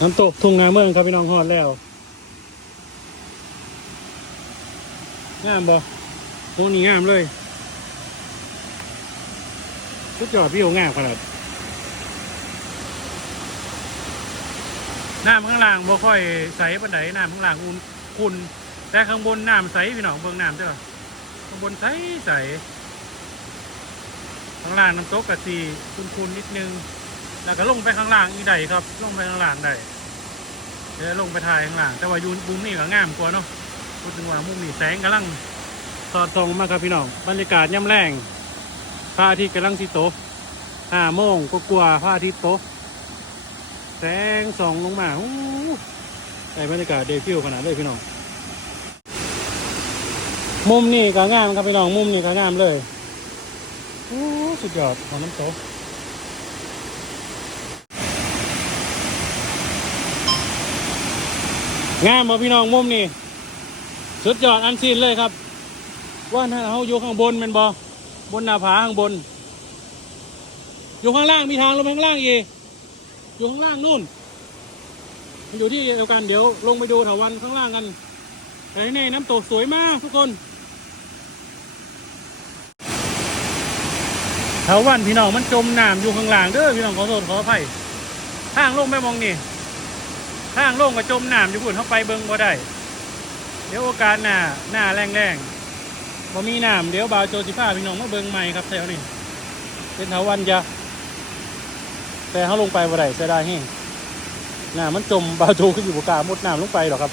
น้ำตกทุ่งนาเมืองครับพี่น้องฮอดแล้วงามบ่ตรงนี้งามเลยสุดยอดพี่โองามขนาดน้ำข้างล่างบ่ค่อยใสปานใดน้ำข้างล่างอุ่นขุ่นแต่ข้างบนน้ำใสพี่น้องเบิ่งน้ำเด้อข้างบนใสใสข้างล่างน้ำตกกะสีขุ่นๆนิดนึง แล้วก็ลงไปข้างล่างอีกได้ครับ ลงไปข้างล่างได้เดี๋ยวลงไปถ่ายข้างล่าง แต่ว่ายูมุมนี้ก็งามกว่าเนาะพูดถึงว่ามุมนี้แสงกำลังสอดส่องมากครับพี่น้อง บรรยากาศย่ำแรงพระอาทิตย์กำลังสิตห้าโมงก็กลัวพระอาทิตย์ตแสงส่องลงมาอู้ได้บรรยากาศเดฟิวขนาดเลยพี่น้อง มุมนี้ก็งามครับพี่น้อง มุมนี้ก็งามเลยอู้สุดยอดของน้ำตก งามบ่พี่น้องมุมนี่สุดยอดอันซีนเลยครับ ว่าถ้าเขาอยู่ข้างบนแมันบ่บนหน้าผาข้างบน อยู่ข้างล่างมีทางลงไปข้างล่างอีกอยู่ข้างล่างนู่นมันอยู่ที่เดียวกันเดี๋ยวลงไปดูถาวันข้างล่างกัน แต่ที่นี่น้ำตกสวยมากทุกคนถาวันพี่น้องมันจมน้ำอยู่ข้างล่างเด้อพี่น้องขอโทษขออภัยทางลงไม่มองนี่ ทางโล่งกับจมน้ำอยู่พุ่นเข้าไปเบิ้งบ่ได้ เดี๋ยวโอกาสหน้าหน้าแรงแรงๆบ่มีน้ำเดี๋ยวบ่าวโจสิพาพี่น้องมาเบิ้งใหม่ครับแถวนี้เป็นเถาวันยะแต่เขาลงไปบ่ได้เสียดายแฮงน้ำมันจมบ่าวโจขึ้นอยู่บกล้ามุดน้ำลงไปหรอครับ